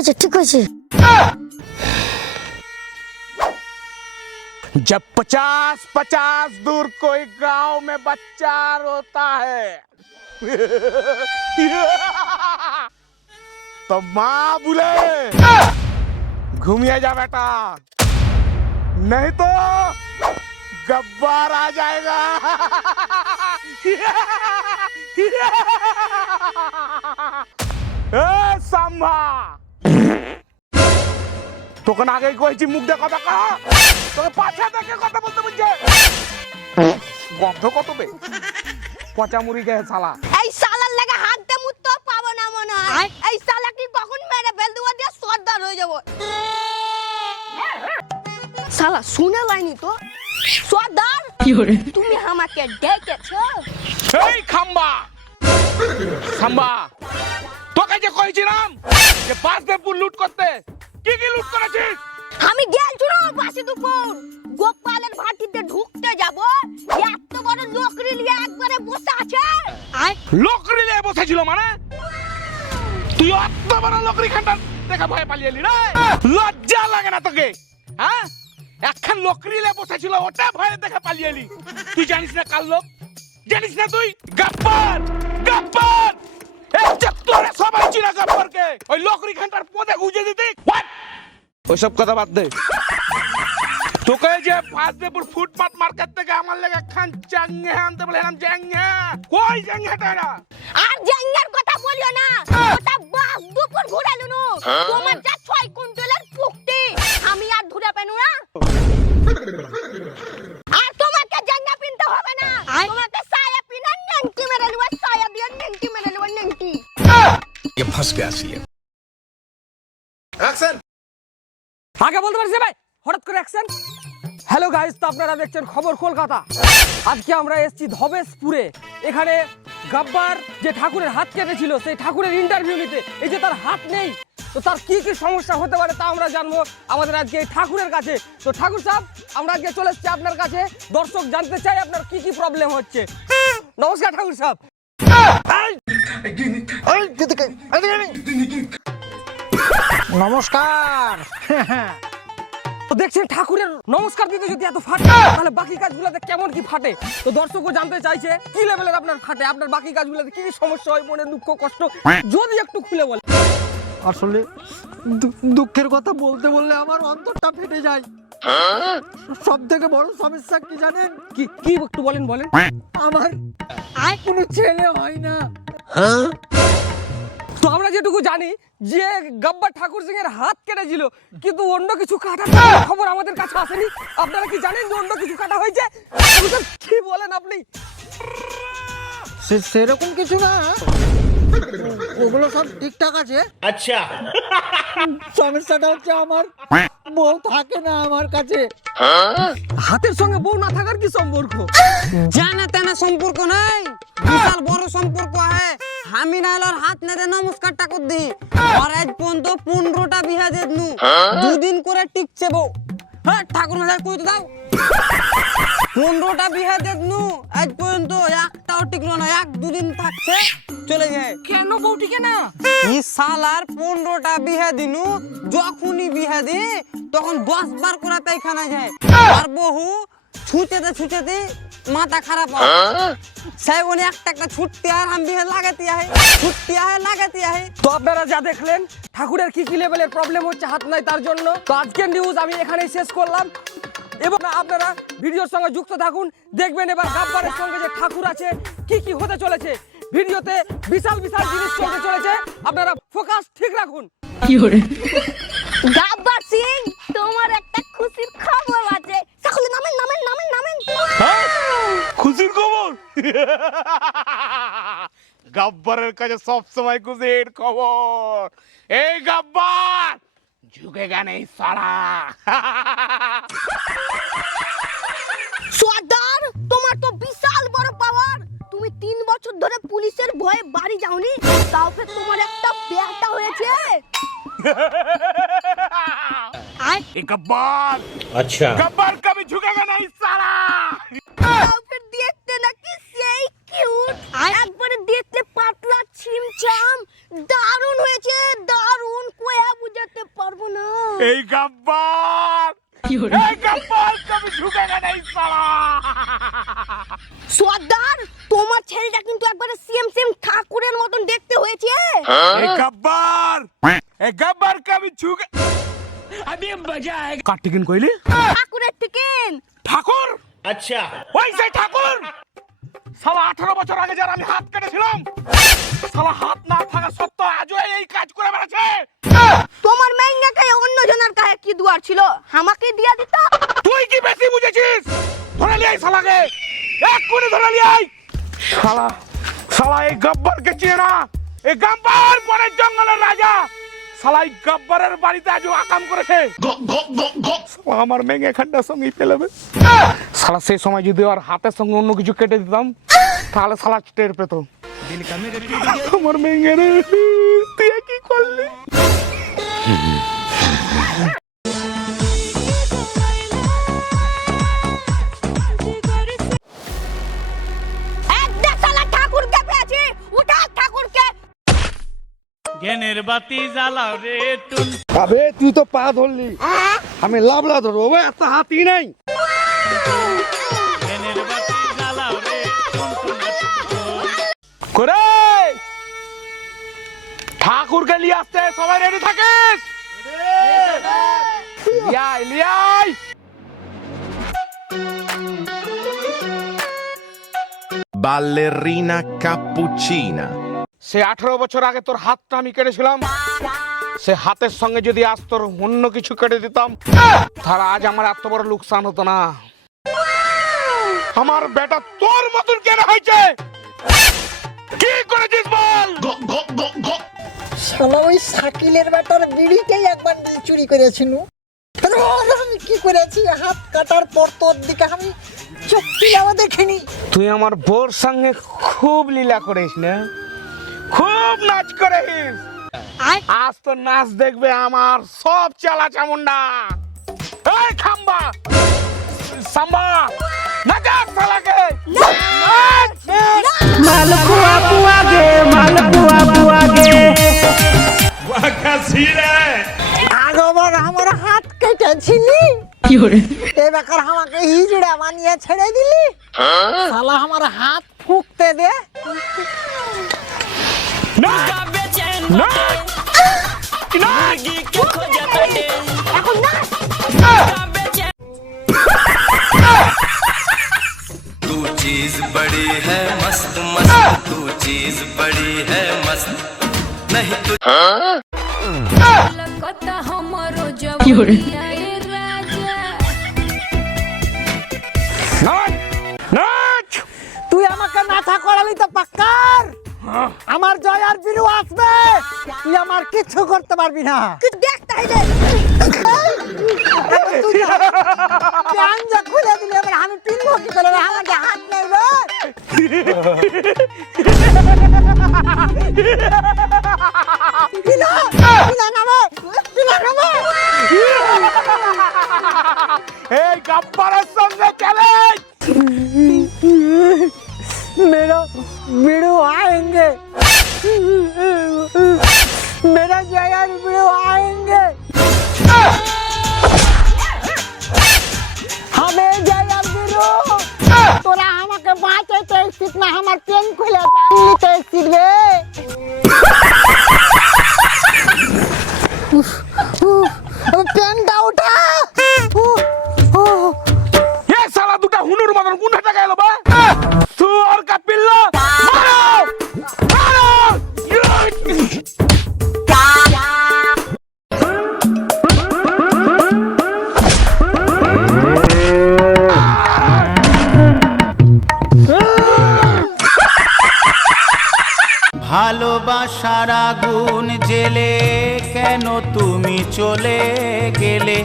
আছে ঠিক আছে। जब 50-50 दूर कोई गांव में बच्चा रोता है तो माँ बोले घूमिए जा बेटा, नहीं तो गब्बर आ जाएगा। सांभा তোকে আগেই কইছি মুখ দিয়ে কথা কও, তোকে পাছা দেখে কথা বলতে বুঝছে গন্ধ কত বে পচা মুড়ি গায়ে শালা। এই শালার লাগা হাত দে মুত তো পাবো না মনে হয়। এই শালা কি কখন মেরে ফেল দেবো দিয়ে সর্দার হয়ে যাব। শালা শুনে লাইনি তো সর্দার কি হরে তুমি আমাকে ডেকেছো। এই খাম্বা খাম্বা তোকে যে কইছিলাম যে বাসদেবপুর লুট করতে, কি কি লুট করেছিস? আমি গেলছুনো বাসি দুপুর গোপালের ভাটিতে ঢুকতে যাব, এত বড় লোকরি নিয়ে একবারে বসে আছে। লোকরি নিয়ে বসেছিল মানে তুই অত বড় লোকরি খানটা দেখা ভয় পালিয়ে এলি রে? লজ্জা লাগে না তোকে? হ্যাঁ একখান লোকরি নিয়ে বসেছিল ওটা ভয় দেখে পালিয়ে এলি। তুই জানিস না কাল লোক, জানিস না তুই গব্বর গব্বর এই যে তোরে সবাই চিনা গব্বরকে ওই লোকরি খানটার পদে গুজে দিতি। ওইসব কথা বাদ দে, তোকে যে বাসদেবপুর ফুটপাত মার্কেট থেকে আমার লেগে একখান জাঙ্গে আনতে বলেছিলাম। জাঙ্গে কই জাঙ্গেটা এরা? আর জাঙ্গের কথা বলিও না, ওটা বাস দুপুর ঘুরে লুনু। তোমার যা 6 কুইন্টালের পুকটি আমি আর ধরে পেনু না। আর তোমাকে জাঙ্গা পিনতে হবে না, তোমাকে সায়া পিনা নেংটি মেরে লুয়া, সায়া দিয়ে নেংটি মেরে লুয়া নেংটি। ये फंस गया सी एक्शन আগে বলতে পারছি ভাই, হঠাৎ করে অ্যাকশন। হ্যালো গাইস, তো আপনারা দেখছেন খবর কলকাতা। আজকে আমরা এসেছি ধবেশপুরে। এখানে গব্বর যে ঠাকুরের হাত কেটেছিল সেই ঠাকুরের ইন্টারভিউ নিতে। এই যে তার হাত নেই, তো তার কি কি সমস্যা হতে পারে তা আমরা জানবো আমাদের আজকে এই ঠাকুরের কাছে। তো ঠাকুর সাহেব, আমরা আজকে চলে এসেছি আপনার কাছে। দর্শক জানতে চাই আপনার কি কি প্রবলেম হচ্ছে। নমস্কার ঠাকুর সাহেব। নমস্কার। তো দেখছেন ঠাকুরের নমস্কার দিতে যদি এত ফাটে, তাহলে বাকি কাজগুলোতে কেমন কি ফাটে? তো দর্শকও জানতে চাইছে কি লেভেলের আপনার ফাটে, আপনার বাকি কাজগুলোতে কি কি সমস্যা হয়, মনে দুঃখ কষ্ট যদি একটু খুলে বলেন। আসলে দুঃখের কথা বলতে বললে আমার অন্তরটা ফেটে যায়। সব থেকে বড় সমস্যা কি জানেন? কি কি একটু বলেন বলেন। আমার কোনো ছেলে হয় না। তো আমরা যেটুকু জানি যে গব্বর ঠাকুর সিং এর হাত কেটেছিল, কিন্তু অন্য কিছু কাটার খবর আমাদের কাছে আসেনি। আপনারা কি জানেন যে অন্য কিছু কাটা হয়েছে? কি বলেন আপনি? সেরকম কিছু না, ওগুলো সব ঠিকঠাক আছে। अच्छा সমস্যাটা হচ্ছে আমার বউ থাকে না আমার কাছে। হাতের সঙ্গে বউ না থাকার কি সম্পর্ক? জানা তেনা সম্পর্ক নাই, বিশাল বড় সম্পর্ক আছে। আমি নাইলর হাত না দে নমস্কারটা কর দি। আর আজ পর্যন্ত 15টা বিয়া দে দনু, দুদিন করে টিকছে বউ। হ্যাঁ ঠাকুর মশাই কই তো দাও। 15টা বিয়া দে দনু, আজ পর্যন্ত একটাও টিকলো না। 1-2 দিন থাকছে চলে যায়। কেন বউ টিকে না? এই শালার 15টা বিয়া দিনু, যখনই বিয়া দি তখন 10 বার করে পায়খানা যায়। আর বহু ছুটেতে মাথা খারাপ হয়। সেই উনি একটা ছুটতে আর আমি বিয়ে লাগাতে আহে, ছুটতে আহে লাগাতে আহে। তো আপনারা যা দেখলেন ঠাকুরের কি কি লেভেলের প্রবলেম হচ্ছে হাত নাই তার জন্য। তো আজকের নিউজ আমি এখানেই শেষ করলাম, এবং আপনারা ভিডিওর সঙ্গে যুক্ত থাকুন। দেখবেন এবার গব্বরের সঙ্গে যে ঠাকুর আছে কি কি হতে চলেছে। ভিডিওতে বিশাল বিশাল জিনিস চলতে চলেছে, আপনারা ফোকাস ঠিক রাখুন। গব্বর সিং, তোমার একটা খুশির খবর আছে। সকলে নামেন নামেন নামেন নামেন। খুশির খবর? গব্বরের কাছে সব সময় খুশির খবর। এই গব্বর ঝুঁকেগা নেই সারা। সর্দার, তোমার তো বিশাল বড় পাওয়ার। তুমি 3 বছর ধরে পুলিশের ভয়ে বাড়ি যাওনি, তাও ফের তোমার একটা বেটা হয়েছে। गब्बर अच्छा गब्बर कभी झुकेगा नहीं साला। তাও ফের দেখতে নাকি সেই কিউট, একবারে দেখতে পাতলা ছিমছাম, দারুণ হয়েছে দারুণ। কোয়া বুঝা এই গব্বর এই গব্বর কবি ঝুঁকেগা নেই সালা। সর্দার তোমার ছেলেটা কিন্তু একবারে সেম ঠাকুরের মতন দেখতে হয়েছে। এই গব্বর কবি ঝুঁকে अभी मजा आएगा। কার টিকিন কইলি? ঠাকুরের টিকেন। ঠাকুর? আচ্ছা ওই সেই ঠাকুর সালা 18 বছর আগে যার আমি হাত কেটেছিলাম, সালা হাত না থাকা সত্ত্বেও আজও এই কাজ করে বেড়াচ্ছে। তোমার মেয়েকে অন্য জনের কাছে কি দুয়ার ছিল, আমাকে দিয়া দিত। তুই কি বেশি বুঝেছিস? ধরে লিয়ে আই শালাকে, এক করে ধরে লিয়ে আই। শালা শালা এই গব্বরকে চিনে না, এই গব্বর বনের জঙ্গলের রাজা। শালা এই গব্বরের বাড়িতে আজও আকাম করেছে। শালা আমার মেয়ে এখানটার সঙ্গেই পেলাবে। শালা সেই সময় যদি আর হাতের সঙ্গে অন্য কিছু কেটে দিতাম তাহলে শালা টের পেত। আমার মেয়ে রে, তুই কি করলি? একটা শালা ঠাকুরকে পেয়েছি, উঠা ঠাকুরকে। জ্ঞানের বাতি জ্বালাও রে টুন। আবে তুই তো পা ধরলি, আমি লাভলা ধরবো। এত হাতি নাই। জ্ঞানের বাতি জ্বালাও রে টুন টুন টুন। করে ঠাকুরকে নিয়ে আসতে সবাই রেডি থাকিস। লিয়াই লিয়াই। Ballerina cappuccina. সে 18 বছর আগে তোর হাতটা আমি কেটেছিলাম, সে হাতের সঙ্গে যদি আজ তোর অন্য কিছু কেটে দিতাম তাহলে আজ আমার এত বড় লোকসান হতো না। আমার বেটা তোর মতন কেন হয়েছে? কি করেছিস বল? শালা ওই শাকিলের বেটার বিড়িটাই একবার চুরি করেছিল। আমি কি করেছি, হাত কাটার পর তোর দিকে আমি চোখ তুলেও দেখিনি। তুই আমার বোর সঙ্গে খুব লীলা করিস না, খুব নাচ করিস। আজ তো নাচ দেখবে আমার সব চালা চামুন্ডা। এই খাম্বা সাম্বা নাচা শালাকে। মালপুয়া পুয়া গে মালপুয়া পুয়া গে। আগবার আমার হাত কেটেছিলি, এবার আমাকে হিজড়া বানিয়ে ছেড়ে দিলি। শালা আমার হাত ফুকতে দে। না না না এখন না तू चीज बड़ी है मस्त मस्त, तू चीज बड़ी है मस्त नहीं तू। কথা हमरो जवनिया रे राजा। নাচ নাচ। তুই আমাকে মাথা করালি তো পাক্কার। আমার জয় আর বিরু আসবে, তুই আমার কিচ্ছু করতে পারবি না। তুই দেখতে দে। প্যান যা খুলে দিলে এবার আমি পিনবো কি করে? আমার যে হাত নেই রে। পিলা পিলা নামে পিলা নামে। এই গব্বরের সঙ্গে খেলে। मेरा बिड़ू आएंगे, मेरा जया बिड़ू आएंगे, हमें जया बिड़ू। तोरा हमके बाँचे तो स्थित में हमार पेन खुले जानी तो स्थित में पेन दा उठा। এ শালা দুটা হুনুর মতন কোন হাতে গেল বা? সুর কা পিল্লা মারো মারো। ভালোবাসার আগুন জেলে কেন তুমি চলে গেলে?